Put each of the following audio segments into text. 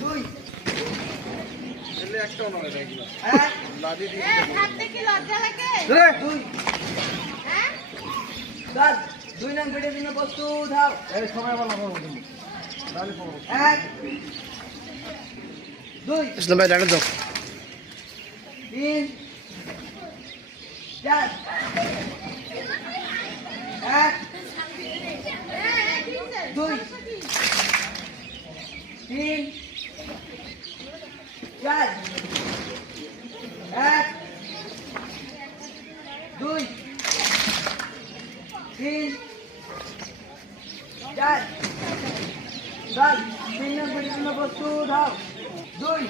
দুই একটাও নয় এগুলো এক লাদি দিয়ে হাতে কি লজ্জা লাগে? দুই হ্যাঁ? কাজ 2 নং বেডের জন্য প্রস্তুত হও এই সময় আবার লাগাবো তুমি তাহলে করবো এক দুই ইসলাম ভাই ডানে দাও। তিন চার এক দুই তিন চার এক দুই তিন চার কাজ 3 নং বেডের জন্য প্রস্তুত হও দুই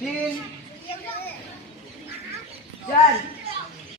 তিন চার